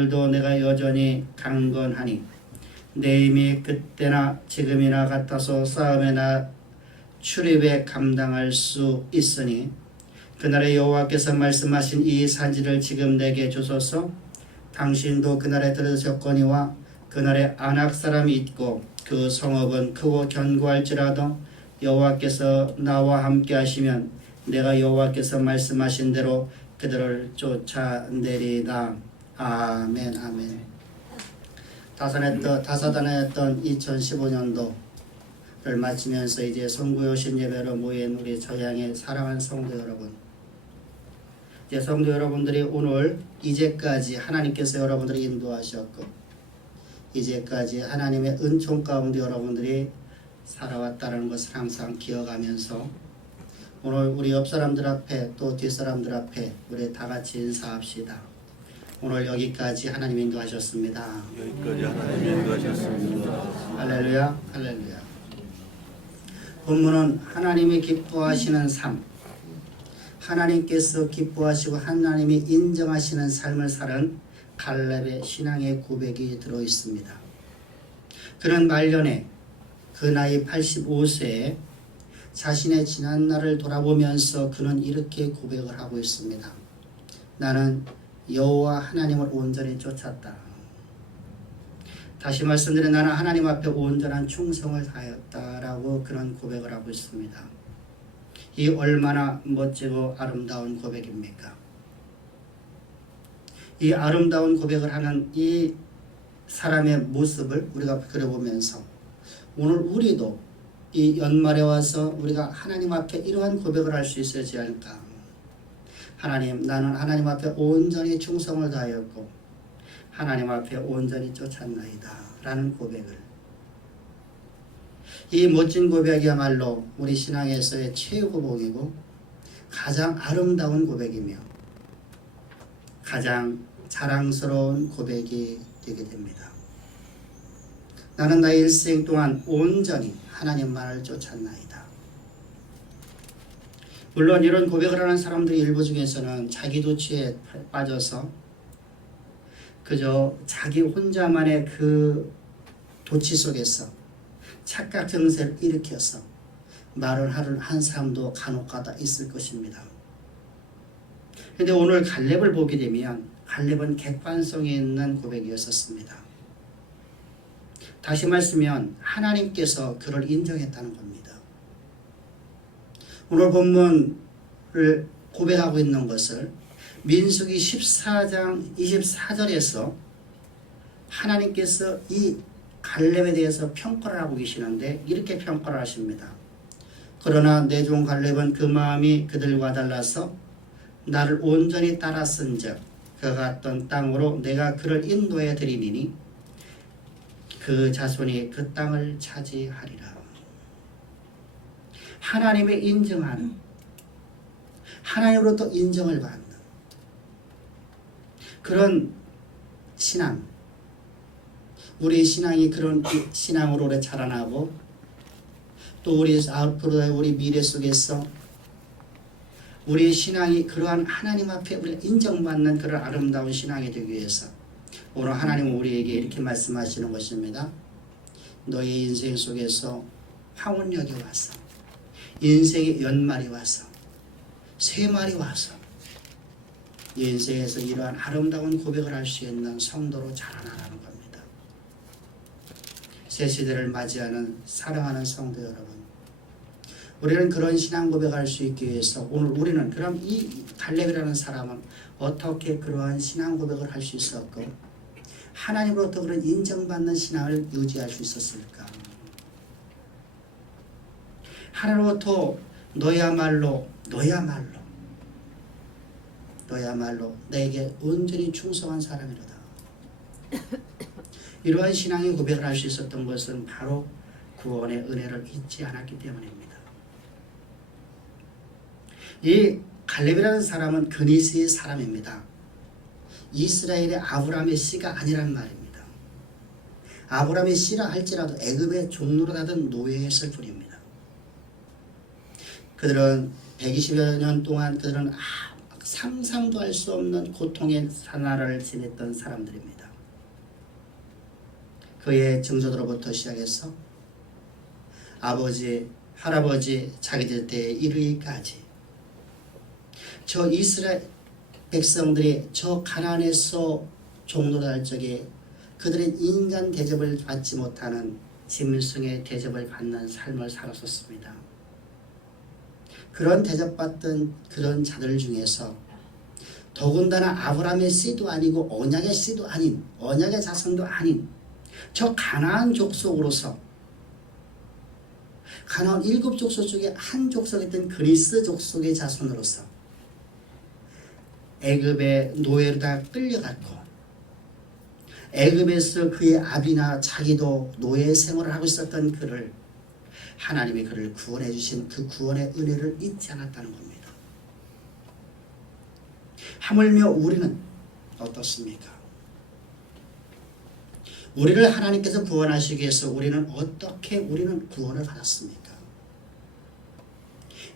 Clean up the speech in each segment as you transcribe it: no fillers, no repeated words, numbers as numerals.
오늘도 내가 여전히 강건하니 내 힘이 그때나 지금이나 같아서 싸움에나 출입에 감당할 수 있으니 그날에 여호와께서 말씀하신 이 사지를 지금 내게 주소서. 당신도 그날에 들으셨거니와 그날에 아낙 사람이 있고 그 성읍은 크고 견고할지라도 여호와께서 나와 함께 하시면 내가 여호와께서 말씀하신 대로 그들을 쫓아내리다. 아멘. 아멘. 다사다난했던 2015년도를 마치면서 이제 성구에 오신 예배로 모인 우리 저양의 사랑하는 성도 여러분, 이제 성도 여러분들이 오늘 이제까지 하나님께서 여러분들을 인도하셨고 이제까지 하나님의 은총 가운데 여러분들이 살아왔다는 것을 항상 기억하면서 오늘 우리 옆 사람들 앞에 또 뒷 사람들 앞에 우리 다 같이 인사합시다. 오늘 여기까지 하나님 인도하셨습니다. 여기까지 하나님 인도하셨습니다. 할렐루야, 할렐루야. 본문은 하나님이 기뻐하시는 삶, 하나님께서 기뻐하시고 하나님이 인정하시는 삶을 사는 갈렙의 신앙의 고백이 들어있습니다. 그는 말년에 그 나이 85세에 자신의 지난 날을 돌아보면서 그는 이렇게 고백을 하고 있습니다. 나는 여호와 하나님을 온전히 쫓았다. 다시 말씀드린 나는 하나님 앞에 온전한 충성을 다하였다라고 그런 고백을 하고 있습니다. 이 얼마나 멋지고 아름다운 고백입니까? 이 아름다운 고백을 하는 이 사람의 모습을 우리가 그려보면서 오늘 우리도 이 연말에 와서 우리가 하나님 앞에 이러한 고백을 할 수 있어야지 않을까? 하나님, 나는 하나님 앞에 온전히 충성을 다하였고 하나님 앞에 온전히 쫓았나이다 라는 고백을, 이 멋진 고백이야말로 우리 신앙에서의 최고봉이고 가장 아름다운 고백이며 가장 자랑스러운 고백이 되게 됩니다. 나는 나의 일생 동안 온전히 하나님만을 쫓았나이다. 물론 이런 고백을 하는 사람들의 일부 중에서는 자기 도취에 빠져서 그저 자기 혼자만의 그 도취 속에서 착각 증세를 일으켜서 말을 하는 한 사람도 간혹가다 있을 것입니다. 그런데 오늘 갈렙을 보게 되면 갈렙은 객관성이 있는 고백이었습니다. 다시 말씀하면 하나님께서 그를 인정했다는 겁니다. 오늘 본문을 고백하고 있는 것을 민수기 14장 24절에서 하나님께서 이 갈렙에 대해서 평가를 하고 계시는데 이렇게 평가를 하십니다. 그러나 내 종 갈렙은 그 마음이 그들과 달라서 나를 온전히 따랐은즉 그가 갔던 땅으로 내가 그를 인도해 드리니 그 자손이 그 땅을 차지하리라. 하나님의 인정하는, 하나님으로부터 인정을 받는 그런 신앙, 우리 신앙이 그런 신앙으로 오래 자라나고 또 우리 앞으로의 우리 미래 속에서 우리 신앙이 그러한 하나님 앞에 우리가 인정받는 그런 아름다운 신앙이 되기 위해서 오늘 하나님은 우리에게 이렇게 말씀하시는 것입니다. 너의 인생 속에서 황혼역이 와서 인생의 연말이 와서 새말이 와서 인생에서 이러한 아름다운 고백을 할 수 있는 성도로 자라나라는 겁니다. 새 시대를 맞이하는 사랑하는 성도 여러분, 우리는 그런 신앙 고백할 수 있기 위해서 오늘 우리는 그럼 이 갈렙이라는 사람은 어떻게 그러한 신앙 고백을 할 수 있었고 하나님으로부터 그런 인정받는 신앙을 유지할 수 있었을까? 하나님으로부터 너야말로 내게 온전히 충성한 사람이로다. 이러한 신앙의 고백을 할 수 있었던 것은 바로 구원의 은혜를 잊지 않았기 때문입니다. 이 갈렙이라는 사람은 그니스의 사람입니다. 이스라엘의 아브라함의 씨가 아니란 말입니다. 아브라함의 씨라 할지라도 애굽의 종로로 하던 노예였을 뿐입니다. 그들은 120여 년 동안 그들은 상상도 할 수 없는 고통의 나라를 지냈던 사람들입니다. 그의 증조들로부터 시작해서 아버지, 할아버지, 자기들 때에 이르기까지 저 이스라엘 백성들이 저 가나안에서 종노할 적에 그들의 인간 대접을 받지 못하는 짐승의 대접을 받는 삶을 살았었습니다. 그런 대접받던 그런 자들 중에서 더군다나 아브라함의 씨도 아니고 언약의 씨도 아닌 언약의 자손도 아닌 저 가나안 족속으로서 가나안 7족속 중에 한 족속이었던 그리스 족속의 자손으로서 애굽의 노예로 다 끌려갔고 애굽에서 그의 아비나 자기도 노예 생활을 하고 있었던 그를 하나님이 그를 구원해 주신 그 구원의 은혜를 잊지 않았다는 겁니다. 하물며 우리는 어떻습니까? 우리를 하나님께서 구원하시기 위해서 우리는 어떻게 우리는 구원을 받았습니까?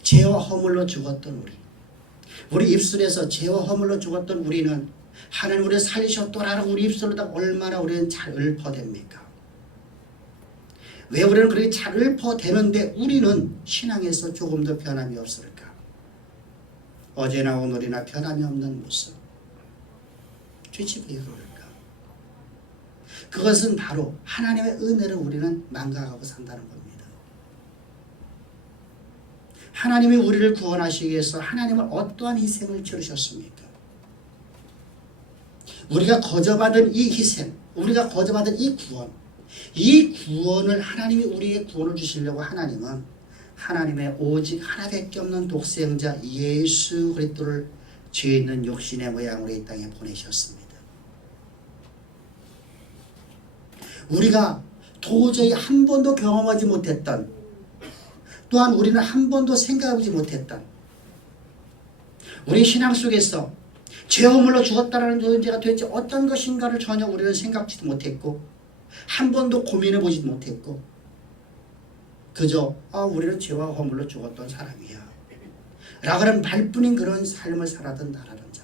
죄와 허물로 죽었던 우리 입술에서 죄와 허물로 죽었던 우리는 하나님 우리를 살리셨더라라고 우리 입술로다 얼마나 우리는 잘 읊어댑니까? 왜 우리는 그렇게 잘 읊어대는데 우리는 신앙에서 조금 더 변함이 없을까? 어제나 오늘이나 변함이 없는 모습. 도대체 왜 그럴까? 그것은 바로 하나님의 은혜를 우리는 망각하고 산다는 겁니다. 하나님이 우리를 구원하시기 위해서 하나님은 어떠한 희생을 치르셨습니까? 우리가 거저받은 이 희생, 우리가 거저받은 이 구원을 하나님이 우리에게 구원을 주시려고 하나님은 하나님의 오직 하나밖에 없는 독생자 예수 그리스도를 죄 있는 육신의 모양으로 이 땅에 보내셨습니다. 우리가 도저히 한 번도 경험하지 못했던, 또한 우리는 한 번도 생각하지 못했던 우리 신앙 속에서 죄 허물로 죽었다라는 존재가 도대체 어떤 것인가를 전혀 우리는 생각지도 못했고 한 번도 고민해 보지도 못했고 그저 우리는 죄와 허물로 죽었던 사람이야 라고 하는 말뿐인 그런 삶을 살았던 나라는 자,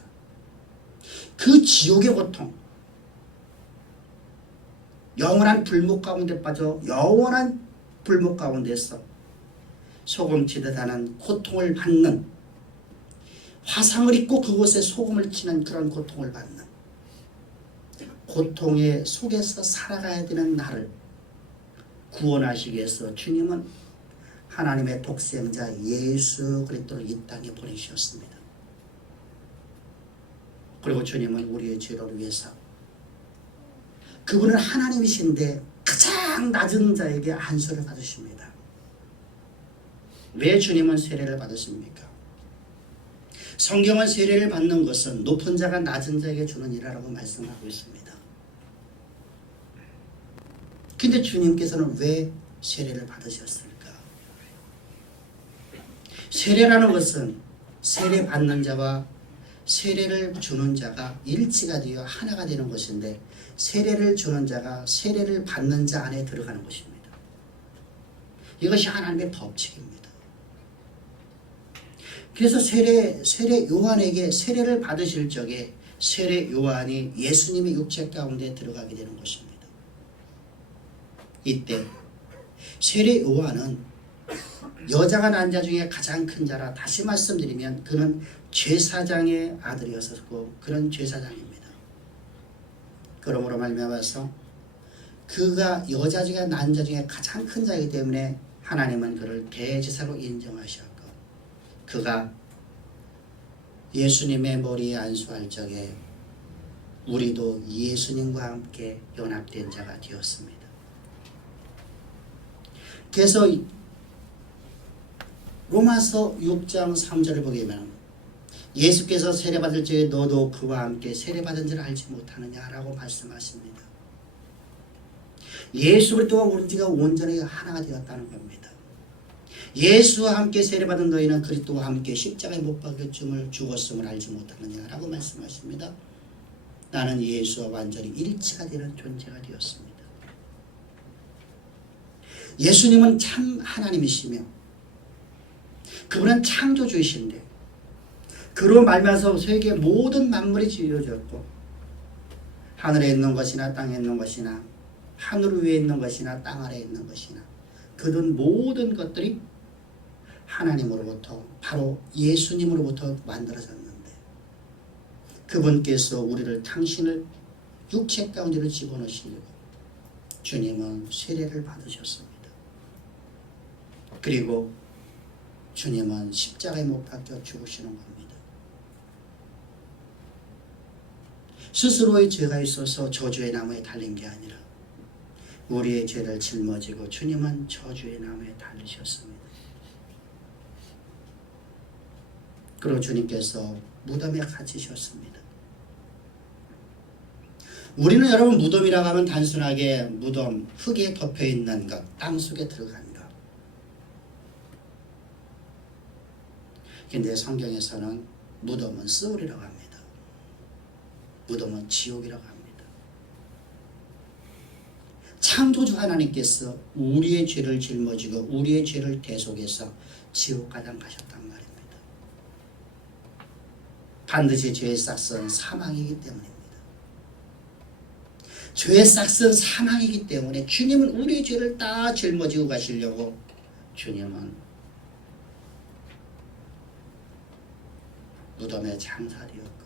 그 지옥의 고통, 영원한 불목 가운데 빠져 영원한 불목 가운데서 소금치듯 하는 고통을 받는, 화상을 입고 그곳에 소금을 치는 그런 고통을 받는, 고통의 속에서 살아가야 되는 나를 구원하시기 위해서 주님은 하나님의 독생자 예수 그리스도를 이 땅에 보내주셨습니다. 그리고 주님은 우리의 죄를 위해서, 그분은 하나님이신데 가장 낮은 자에게 안수를 받으십니다. 왜 주님은 세례를 받으십니까? 성경은 세례를 받는 것은 높은 자가 낮은 자에게 주는 일이라고 말씀하고 있습니다. 근데 주님께서는 왜 세례를 받으셨을까? 세례라는 것은 세례 받는 자와 세례를 주는 자가 일치가 되어 하나가 되는 것인데, 세례를 주는 자가 세례를 받는 자 안에 들어가는 것입니다. 이것이 하나님의 법칙입니다. 그래서 세례 요한에게 세례를 받으실 적에 세례 요한이 예수님의 육체 가운데 들어가게 되는 것입니다. 이때 세례 요한은 여자가 난 자 중에 가장 큰 자라, 다시 말씀드리면 그는 제사장의 아들이었었고 그런 제사장입니다. 그러므로 말미암아서 그가 여자가 난 자 중에 가장 큰 자이기 때문에 하나님은 그를 대제사로 인정하셨고, 그가 예수님의 머리에 안수할 적에 우리도 예수님과 함께 연합된 자가 되었습니다. 그래서 로마서 6장 3절을 보게 되면 예수께서 세례받을 적에 너도 그와 함께 세례받은 줄 알지 못하느냐라고 말씀하십니다. 예수 그리스도와 우리가 온전히 하나가 되었다는 겁니다. 예수와 함께 세례받은 너희는 그리스도와 함께 십자가에 못 박혔음을 죽었음을 알지 못하느냐라고 말씀하십니다. 나는 예수와 완전히 일치가 되는 존재가 되었습니다. 예수님은 참 하나님이시며 그분은 창조주이신데 그로 말미암아서 세계 모든 만물이 지어졌고 하늘에 있는 것이나 땅에 있는 것이나 하늘 위에 있는 것이나 땅 아래에 있는 것이나 그든 모든 것들이 하나님으로부터 바로 예수님으로부터 만들어졌는데 그분께서 우리를 당신을 육체 가운데로 집어넣으시려고 주님은 세례를 받으셨습니다. 그리고 주님은 십자가에 못 박혀 죽으시는 겁니다. 스스로의 죄가 있어서 저주의 나무에 달린 게 아니라 우리의 죄를 짊어지고 주님은 저주의 나무에 달리셨습니다. 그리고 주님께서 무덤에 갇히셨습니다. 우리는 여러분 무덤이라고 하면 단순하게 무덤, 흙에 덮여있는 것, 땅속에 들어간 것. 근데 성경에서는 무덤은 스올이라고 합니다. 무덤은 지옥이라고 합니다. 창조주 하나님께서 우리의 죄를 짊어지고 우리의 죄를 대속해서 지옥가장 가셨단 말입니다. 반드시 죄의 싹은 사망이기 때문입니다. 죄의 싹은 사망이기 때문에 주님은 우리의 죄를 다 짊어지고 가시려고 주님은 무덤에 장사되었고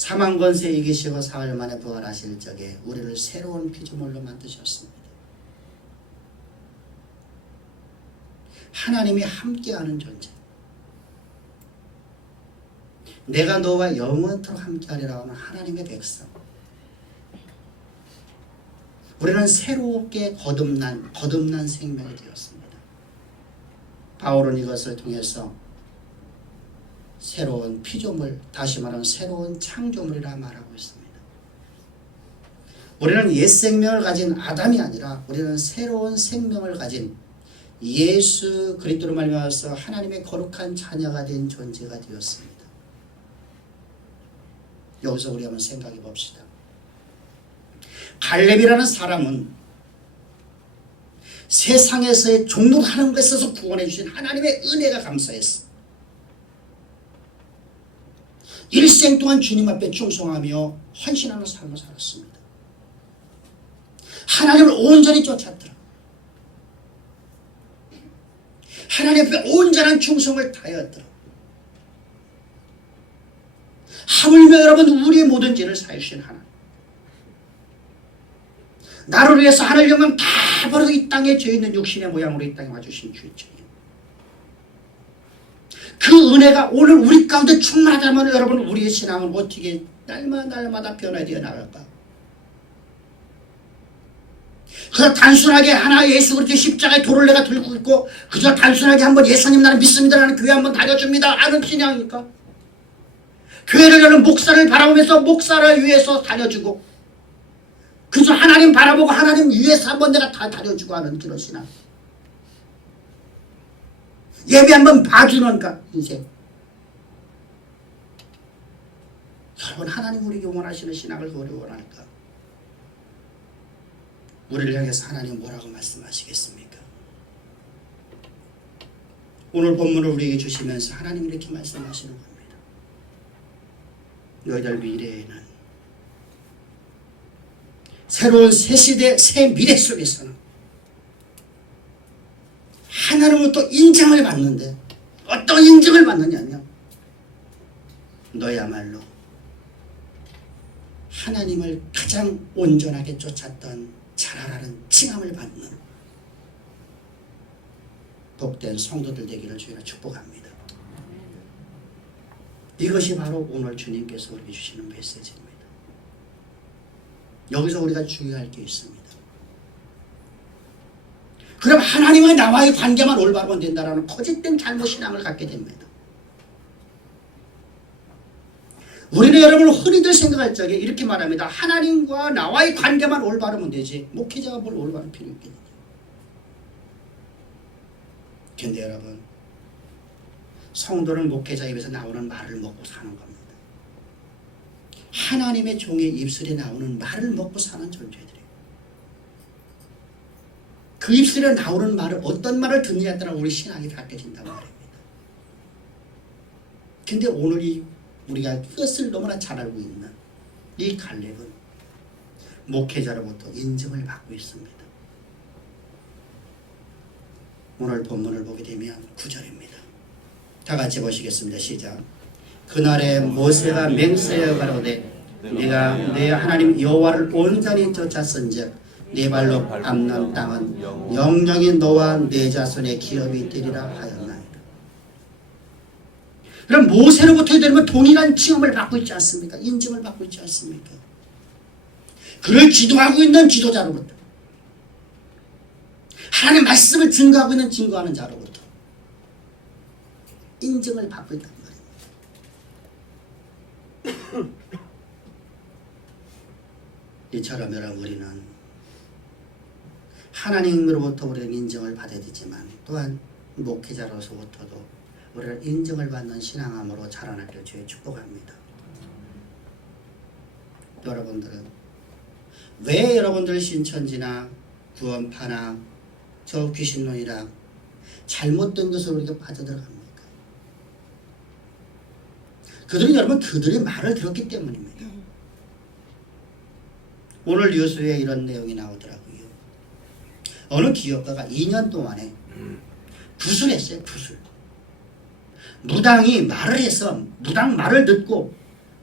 사망 권세 이기시고 사흘 만에 부활하실 적에 우리를 새로운 피조물로 만드셨습니다. 하나님이 함께하는 존재. 내가 너와 영원토록 함께하리라 하는 하나님의 백성. 우리는 새롭게 거듭난 생명이 되었습니다. 바울은 이것을 통해서 새로운 피조물, 다시 말하면 새로운 창조물이라 말하고 있습니다. 우리는 옛 생명을 가진 아담이 아니라 우리는 새로운 생명을 가진 예수 그리스도로 말미암아서 하나님의 거룩한 자녀가 된 존재가 되었습니다. 여기서 우리 한번 생각해 봅시다. 갈렙이라는 사람은 세상에서의 종로하는 것에서 구원해 주신 하나님의 은혜가 감사했어. 일생 동안 주님 앞에 충성하며 헌신하는 삶을 살았습니다. 하나님을 온전히 쫓았더라. 하나님 앞에 온전한 충성을 다하였더라. 하물며 여러분 우리의 모든 죄를 사하신 하나님, 나를 위해서 하늘 영광 다 버리고 이 땅에 죄 있는 육신의 모양으로 이 땅에 와주신 주님, 그 은혜가 오늘 우리 가운데 충만하다면 여러분 우리의 신앙은 어떻게 날마다 변화되어 나갈까? 그저 단순하게 하나 예수 그리스도 십자가의 도를 내가 들고 있고 그저 단순하게 한번 예수님 나는 믿습니다라는 교회 한번 다녀줍니다 아는 신앙입니까? 교회를 여는 목사를 바라보면서 목사를 위해서 다녀주고 그저 하나님 바라보고 하나님 위해서 한번 내가 다 다녀주고 하는 그런 신앙. 예배 한번 봐주는가 인생. 여러분 하나님 우리에게 원하시는 신앙을 우리 원할까? 우리를 향해서 하나님 뭐라고 말씀하시겠습니까? 오늘 본문을 우리에게 주시면서 하나님 이렇게 말씀하시는 겁니다. 너희들 미래에는 새로운 새 시대 새 미래 속에서는 하나님으로부터 인정을 받는데 어떤 인정을 받느냐면 너야말로 하나님을 가장 온전하게 쫓았던 자라라는 칭함을 받는 복된 성도들 되기를 주님으로 축복합니다. 이것이 바로 오늘 주님께서 우리에게 주시는 메시지입니다. 여기서 우리가 주의할 게 있습니다. 그럼 하나님과 나와의 관계만 올바르면 된다라는 거짓된 잘못 신앙을 갖게 됩니다. 우리는 여러분 흔히들 생각할 적에 이렇게 말합니다. 하나님과 나와의 관계만 올바르면 되지 목회자가 뭘 올바른 필요 있겠느냐. 그런데 여러분 성도는 목회자 입에서 나오는 말을 먹고 사는 겁니다. 하나님의 종의 입술에 나오는 말을 먹고 사는 존재들이에요. 그 입술에 나오는 말을 어떤 말을 듣느냐에 따라 우리 신앙이 바뀌어진단 말입니다. 근데 오늘 우리가 그것을 너무나 잘 알고 있는 이 갈렙은 목회자로부터 인정을 받고 있습니다. 오늘 본문을 보게 되면 9절입니다. 다 같이 보시겠습니다. 시작. 그날에 모세가 맹세하여 가로되 네가 내 하나님 여호와를 온전히 쫓았은즉 네 발로 밟는 땅은 영영이 너와 네 자손의 기업이 되리라 하였나이다. 그럼 모세로부터 되면 동일한 칭함을 받고 있지 않습니까? 인정을 받고 있지 않습니까? 그를 지도하고 있는 지도자로부터, 하나님의 말씀을 증거하고 있는 증거하는 자로부터 인정을 받고 있단 말입니다. 이처럼 여러분, 우리는 하나님으로부터 우리는 인정을 받아야 되지만 또한 목회자로서부터도 우리를 인정을 받는 신앙함으로 자라나기를 주의 축복합니다. 여러분들은 왜 여러분들 신천지나 구원파나 저 귀신론이라 잘못된 것을 우리가 빠져들어갑니까? 그들은 여러분 그들의 말을 들었기 때문입니다. 오늘 뉴스에 이런 내용이 나오더라고요. 어느 기업가가 2년 동안에 구술했어요. 구술. 무당이 말을 해서 무당 말을 듣고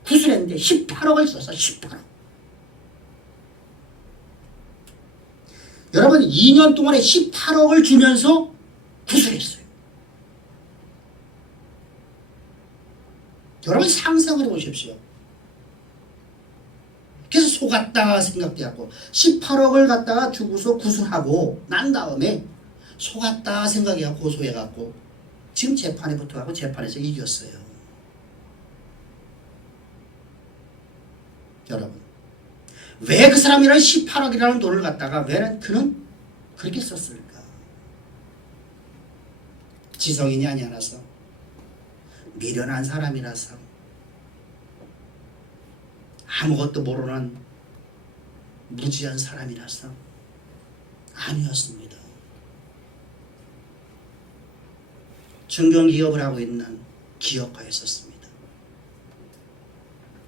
구술했는데 18억을 썼어. 18억. 여러분 2년 동안에 18억을 주면서 구술했어요. 여러분 상상을 해보십시오. 그래서 속았다 생각되었고 18억을 갖다가 주고서 구술하고 난 다음에 속았다 생각해서 고소해갖고 지금 재판에 붙어가고 재판에서 이겼어요. 여러분 왜 그 사람이란 18억이라는 돈을 갖다가 왜 그는 그렇게 썼을까? 지성인이 아니라서, 미련한 사람이라서, 아무것도 모르는 무지한 사람이라서 아니었습니다. 중견기업을 하고 있는 기업가였었습니다.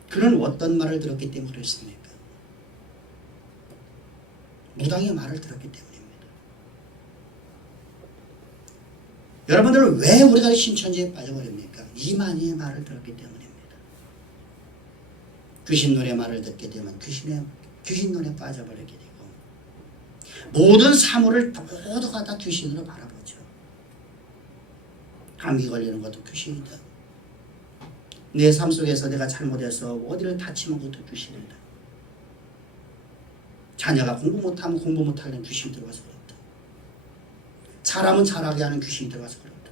그는 어떤 말을 들었기 때문에 그랬습니까? 무당의 말을 들었기 때문입니다. 여러분들은 왜 우리가 신천지에 빠져버립니까? 이만희의 말을 들었기 때문입니다. 귀신론의 말을 듣게 되면 귀신론에 빠져버리게 되고 모든 사물을 모두가 다 귀신으로 바라보죠. 감기 걸리는 것도 귀신이다. 내 삶 속에서 내가 잘못해서 어디를 다치면 그것도 귀신이다. 자녀가 공부 못하면 공부 못하는 귀신이 들어가서 그렇다. 잘하면 잘하게 하는 귀신이 들어가서 그렇다.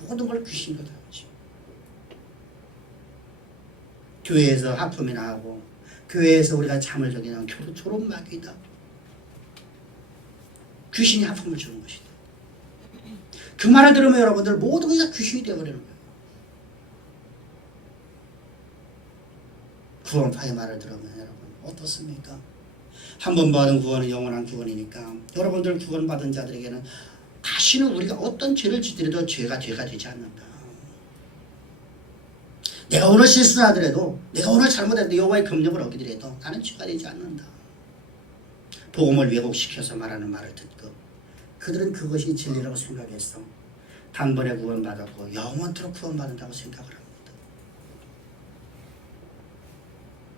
모든 걸 귀신으로 다루죠. 교회에서 하품이 나고 교회에서 우리가 잠을 자게 되면 졸음마귀다. 귀신이 하품을 주는 것이다. 그 말을 들으면 여러분들 모든 것이 다 귀신이 되어버리는 거예요. 구원파의 말을 들으면 여러분 어떻습니까? 한 번 받은 구원은 영원한 구원이니까 여러분들 구원받은 자들에게는 다시는 우리가 어떤 죄를 짓더라도 죄가 되지 않는다. 내가 오늘 실수하더라도, 내가 오늘 잘못해도 여호와의 긍휼을 얻기더라도 나는 죄가 되지 않는다. 복음을 왜곡시켜서 말하는 말을 듣고 그들은 그것이 진리라고 생각해서 단번에 구원받았고 영원토록 구원받는다고 생각을 합니다.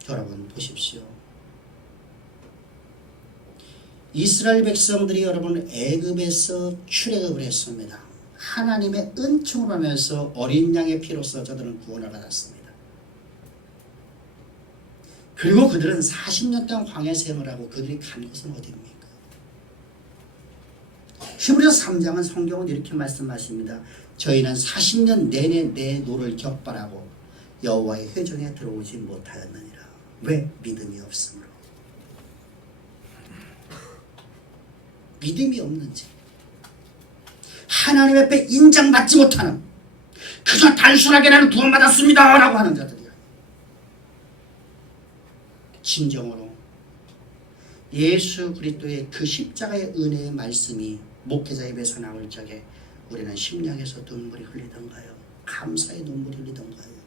여러분 보십시오. 이스라엘 백성들이 여러분 애굽에서 출애굽을 했습니다. 하나님의 은총을 하면서 어린 양의 피로써 저들은 구원을 받았습니다. 그리고 그들은 40년 동안 광야 생활을 하고 그들이 간 곳은 어디입니까? 히브리서 3장은 성경은 이렇게 말씀하십니다. 저희는 40년 내내 내 노를 격발하고 여호와의 회중에 들어오지 못하였느니라. 왜? 믿음이 없으므로. 믿음이 없는지, 하나님 앞에 인정받지 못하는, 그저 단순하게 나는 구원받았습니다 라고 하는 자들이야. 진정으로 예수 그리스도의 그 십자가의 은혜의 말씀이 목회자 입에서 나올 적에 우리는 심령에서 눈물이 흘리던가요? 감사의 눈물이 흘리던가요?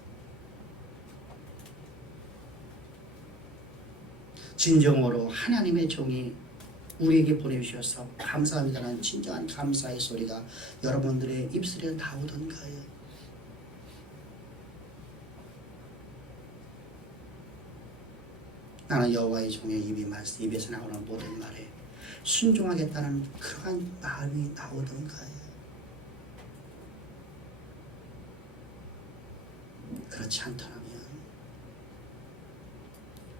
진정으로 하나님의 종이 우리에게 보내주셔서 감사합니다라는 진정한 감사의 소리가 여러분들의 입술에 나오던가요? 나는 여호와의 종의 입에서 나오는 모든 말에 순종하겠다는 그러한 마음이 나오던가요? 그렇지 않다면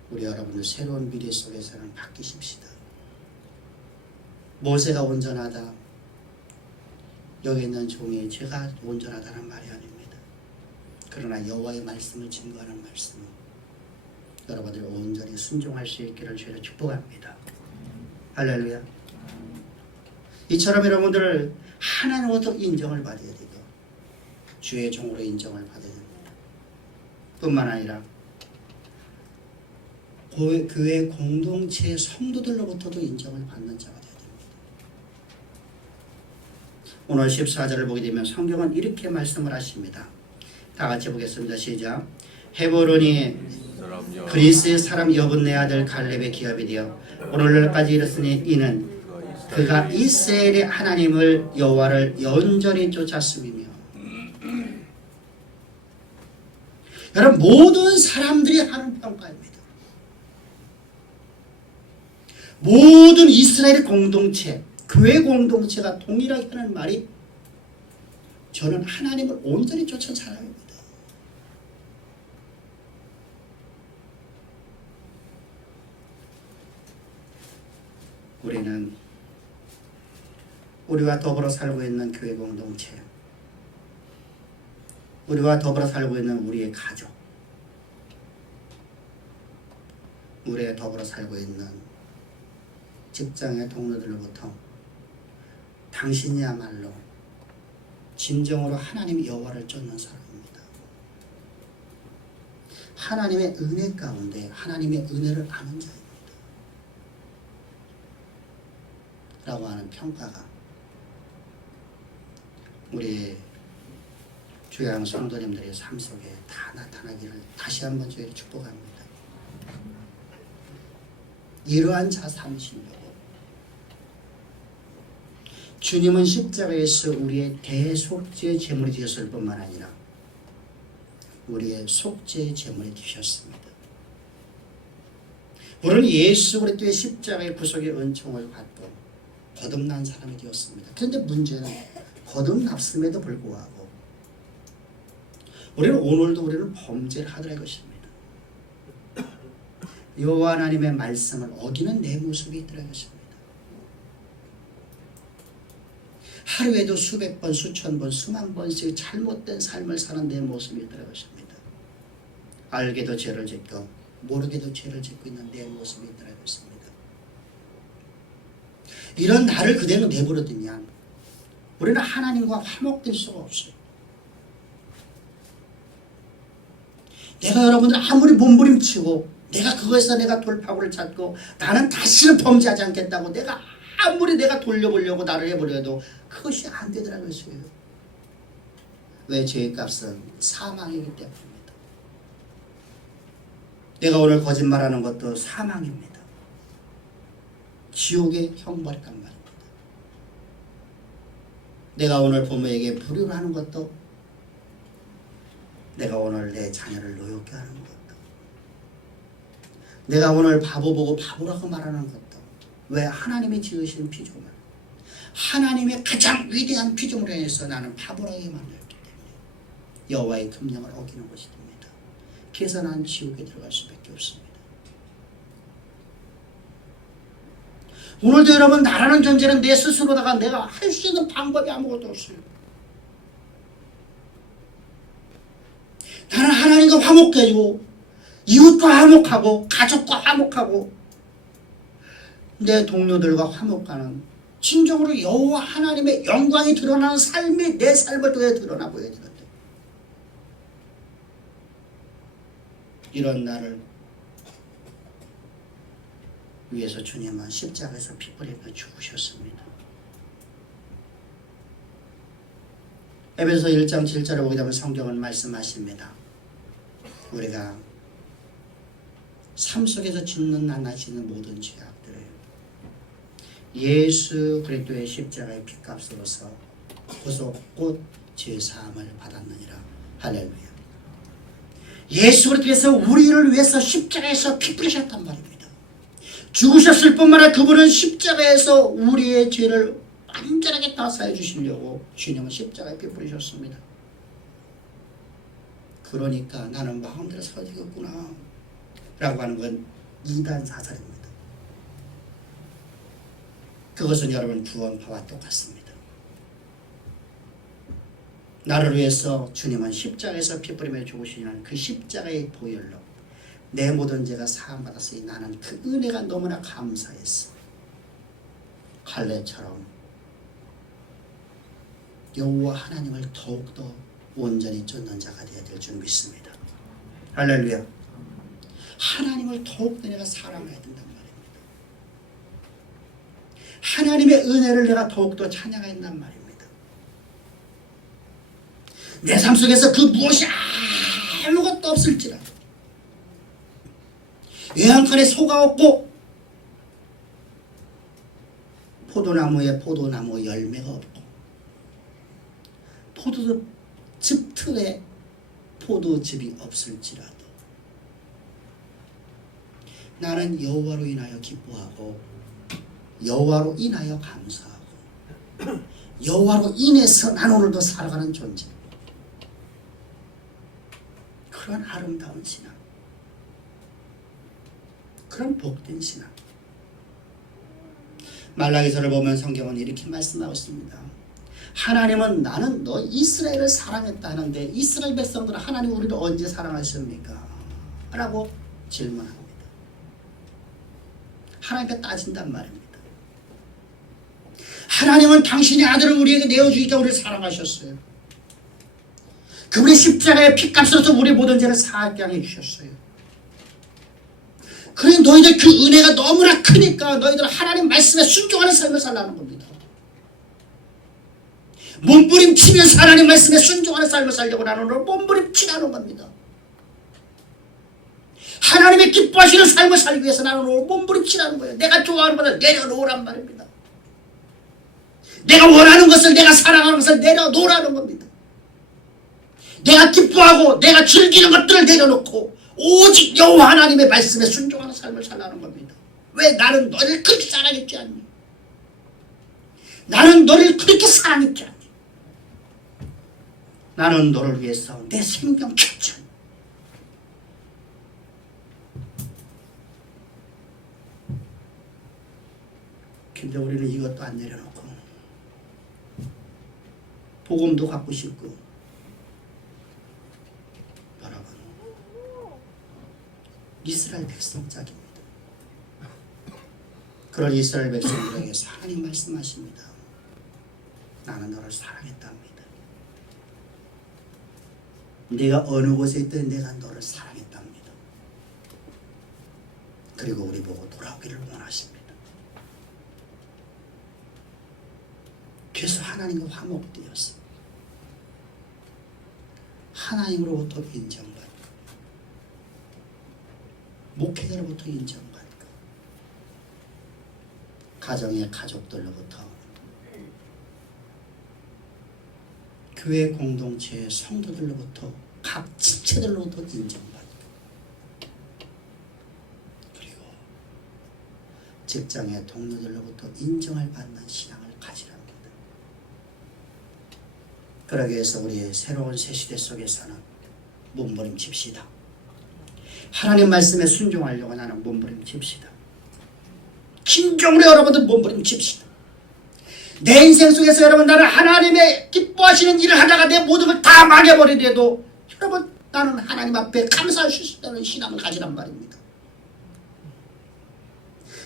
우리 여러분들 새로운 미래 속에서는 바뀌십시다. 모세가 온전하다. 여기 있는 종이 제가 온전하다는 말이 아닙니다. 그러나 여호와의 말씀을 증거하는 말씀은 여러분들 온전히 순종할 수 있기를 주로 축복합니다. 할렐루야. 이처럼 여러분들 하나님으로부터 인정을 받아야 되고 주의 종으로 인정을 받아야 됩니다. 뿐만 아니라 교회 공동체 성도들로부터도 인정을 받는 자가 되어야 됩니다. 오늘 14절을 보게 되면 성경은 이렇게 말씀을 하십니다. 다 같이 보겠습니다. 시작. 헤브론이 그리스의 사람 여분네 아들 갈렙의 기업이 되어 오늘날까지 이르으니 이는 그가 이스라엘의 하나님을 여호와를 연전히 쫓았음이며. 여러분 모든 사람들이 하는 평가입니다. 모든 이스라엘 공동체, 교회 공동체가 동일하게 하는 말이 저는 하나님을 온전히 쫓은 사람입니다. 우리는 우리와 더불어 살고 있는 교회 공동체, 우리와 더불어 살고 있는 우리의 가족, 우리와 더불어 살고 있는 직장의 동료들로부터 당신이야말로 진정으로 하나님 여호와를 쫓는 사람입니다. 하나님의 은혜 가운데 하나님의 은혜를 아는 자입니다. 라고 하는 평가가 우리 주양 성도님들의 삶 속에 다 나타나기를 다시 한번 저희를 축복합니다. 이러한 자 삼으시려고 주님은 십자가에서 우리의 대속죄 제물이 되었을 뿐만 아니라 우리의 속죄 제물이 되셨습니다. 우리는 예수 그리스도의 십자가의 구속의 은총을 받고 거듭난 사람이 되었습니다. 그런데 문제는 거듭났음에도 불구하고 우리는 오늘도 우리는 범죄를 하더라 것입니다. 여호와 하나님의 말씀을 어기는 내 모습이 있더라 것입니다. 하루에도 수백 번, 수천 번, 수만 번씩 잘못된 삶을 사는 내 모습이 있더라 것입니다. 알게도 죄를 짓고 모르게도 죄를 짓고 있는 내 모습이 있더라 것입니다. 이런 나를 그대로 내버려두면 우리는 하나님과 화목될 수가 없어요. 내가 여러분들 아무리 몸부림치고 내가 그것에서 내가 돌파구를 찾고 나는 다시는 범죄하지 않겠다고 내가 아무리 내가 돌려보려고 나를 해보려도 그것이 안 되더라고요. 왜? 죄의 값은 사망이기 때문입니다. 내가 오늘 거짓말하는 것도 사망입니다. 지옥의 형벌이란 말입니다. 내가 오늘 부모에게 불효를 하는 것도, 내가 오늘 내 자녀를 노엽게 하는 것도, 내가 오늘 바보 보고 바보라고 말하는 것도, 왜? 하나님이 지으신 피조물, 하나님의 가장 위대한 피조물에 의해서 나는 바보라게 만들었기 때문에 여호와의 금령을 어기는 것이 됩니다. 그래서 난 지옥에 들어갈 수밖에 없습니다. 오늘도 여러분, 나라는 존재는 내 스스로다가 내가 할 수 있는 방법이 아무것도 없어요. 나는 하나님과 화목해지고 이웃과 화목하고 가족과 화목하고 내 동료들과 화목하는 진정으로 여호와 하나님의 영광이 드러나는 삶이 내 삶을 통해 드러나 보여야 되는데, 이런 나를 위해서 주님은 십자가에서 피 흘리며 죽으셨습니다. 에베소 1장 7절에 보게 되면 성경은 말씀하십니다. 우리가 삶 속에서 짓는 나나지는 모든 죄악들을 예수 그리스도의 십자가의 피값으로서 구속 곧 죄사함을 받았느니라. 할렐루야. 예수 그리스도께서 우리를 위해서 십자가에서 피 뿌리셨단 말입니다. 죽으셨을 뿐만 아니라 그분은 십자가에서 우리의 죄를 완전하게 다 사해 주시려고 주님은 십자가에 피 뿌리셨습니다. 그러니까 나는 마음대로 살아도 되겠구나 라고 하는 건 이단 사살입니다. 그것은 여러분 구원파와 똑같습니다. 나를 위해서 주님은 십자가에서 피 뿌리며 죽으시는 그 십자가의 보혈로 내 모든 죄가 사함받았으니 나는 그 은혜가 너무나 감사했어. 갈렙처럼 여호와 하나님을 더욱더 온전히 쫓는 자가 되어야 될 줄 믿습니다. 할렐루야. 하나님을 더욱더 내가 사랑해야 된단 말입니다. 하나님의 은혜를 내가 더욱더 찬양해야 된단 말입니다. 내 삶 속에서 그 무엇이 아무것도 없을지라도 외양간에 소가 없고 포도나무에 포도나무 열매가 없고 포도즙 틀에 포도즙이 없을지라도 나는 여호와로 인하여 기뻐하고 여호와로 인하여 감사하고 여호와로 인해서 나는 오늘도 살아가는 존재. 그런 아름다운 신앙, 그런 복된 신앙. 말라기서를 보면 성경은 이렇게 말씀하고 있습니다. 하나님은 나는 너 이스라엘을 사랑했다 하는데 이스라엘 백성들은 하나님 우리를 언제 사랑하십니까? 라고 질문합니다. 하나님께 따진단 말입니다. 하나님은 당신의 아들을 우리에게 내어주니까 우리를 사랑하셨어요. 그분의 십자가의 피값으로서 우리 모든 죄를 사하게 하게 해주셨어요. 그래 너희들 그 은혜가 너무나 크니까 너희들 하나님 말씀에 순종하는 삶을 살라는 겁니다. 몸부림치면서 하나님 말씀에 순종하는 삶을 살려고 나는 오늘 몸부림치라는 겁니다. 하나님의 기뻐하시는 삶을 살기 위해서 나는 오늘 몸부림치라는 거예요. 내가 좋아하는 것을 내려놓으란 말입니다. 내가 원하는 것을, 내가 사랑하는 것을 내려놓으라는 겁니다. 내가 기뻐하고 내가 즐기는 것들을 내려놓고 오직 여호와 하나님의 말씀에 순종하는 삶을 살라는 겁니다. 왜? 나는 너를 그렇게 사랑했지 않니? 나는 너를 그렇게 사랑했지 않니? 나는 너를 위해서 내 생명 쳤지 않니? 근데 우리는 이것도 안 내려놓고 복음도 갖고 싶고 이스라엘 백성 짝입니다. 그런 이스라엘 백성들에게서 하나님 말씀하십니다. 나는 너를 사랑했답니다. 네가 어느 곳에 있든 내가 너를 사랑했답니다. 그리고 우리 보고 돌아오기를 원하십니다. 그래서 하나님과 화목되어서 하나님으로부터 인정받고 목회자로부터 인정받고 가정의 가족들로부터 교회 공동체의 성도들로부터 각 지체들로부터 인정받고 그리고 직장의 동료들로부터 인정을 받는 신앙을 가지랍니다. 그러기 위해서 우리의 새로운 새시대 속에서는 몸부림칩시다. 하나님 말씀에 순종하려고 나는 몸부림칩시다. 진정으로 여러분들 몸부림칩시다. 내 인생 속에서 여러분 나는 하나님의 기뻐하시는 일을 하다가 내 모든 걸 다 망해버리더라도 여러분 나는 하나님 앞에 감사할 수 있다는 신앙을 가지란 말입니다.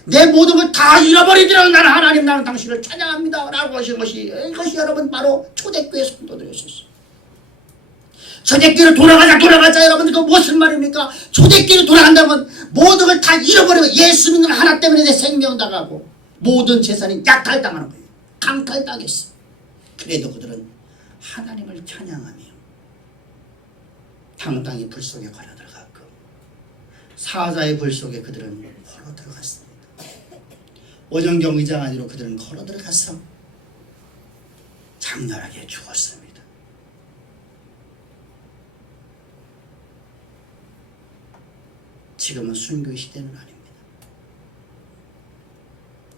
내 모든 걸 다 잃어버리더라도 나는 하나님 나는 당신을 찬양합니다 라고 하신 것이 이것이 여러분 바로 초대교회 성도들이었었어요. 초대교회로 돌아가자 여러분들 그 무슨 말입니까? 초대교회로 돌아간다면 모든 걸 다 잃어버리고 예수 믿는 하나 때문에 내 생명 당하고 모든 재산이 약탈당하는 거예요. 강탈당했어. 그래도 그들은 하나님을 찬양하며 당당히 불 속에 걸어 들어갔고 사자의 불 속에 그들은 걸어 들어갔습니다. 오정경 의장 안으로 그들은 걸어 들어가서 장렬하게 죽었습니다. 지금은 순교 시대는 아닙니다.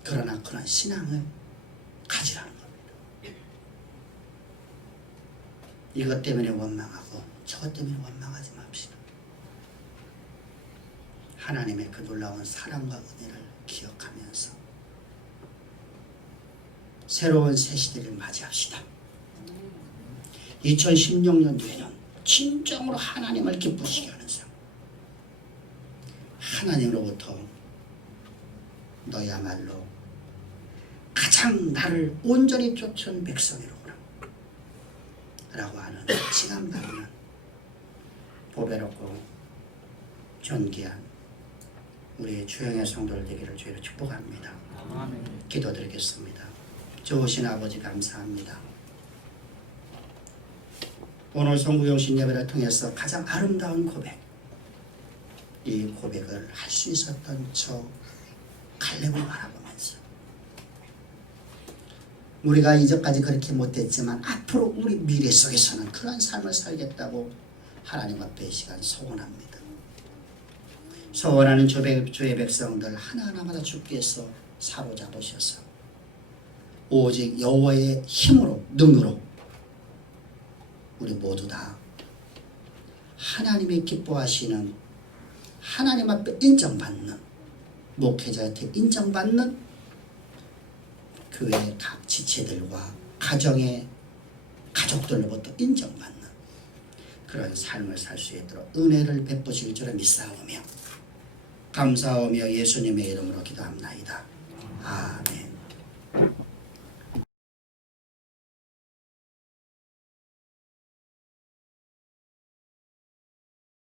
그러나 그런 신앙을 가지라는 겁니다. 이것 때문에 원망하고 저것 때문에 원망하지 맙시다. 하나님의 그 놀라운 사랑과 은혜를 기억하면서 새로운 새 시대를 맞이합시다. 2016년 뒤에는 진정으로 하나님을 기쁘시게 하는 삶, 하나님으로부터 너야말로 가장 나를 온전히 쫓은 백성이로구나 라고 하는 칭함받는 보배롭고 존귀한 우리의 주영의 성도들 되기를 주의로 축복합니다. 기도드리겠습니다. 좋으신 아버지 감사합니다. 오늘 성구영신 예배를 통해서 가장 아름다운 고백, 이 고백을 할 수 있었던 저 갈렙을 바라보면서 우리가 이전까지 그렇게 못했지만 앞으로 우리 미래 속에서는 그런 삶을 살겠다고 하나님 앞에 이 시간 소원합니다. 소원하는 주의 백성들 하나하나마다 주께서 사로잡으셔서 오직 여호와의 힘으로 능으로 우리 모두 다 하나님이 기뻐하시는 하나님 앞에 인정받는 목회자한테 인정받는 교회의 각 지체들과 가정의 가족들로부터 인정받는 그런 삶을 살 수 있도록 은혜를 베푸실 줄을 믿사오며 감사하며 예수님의 이름으로 기도합나이다. 아멘.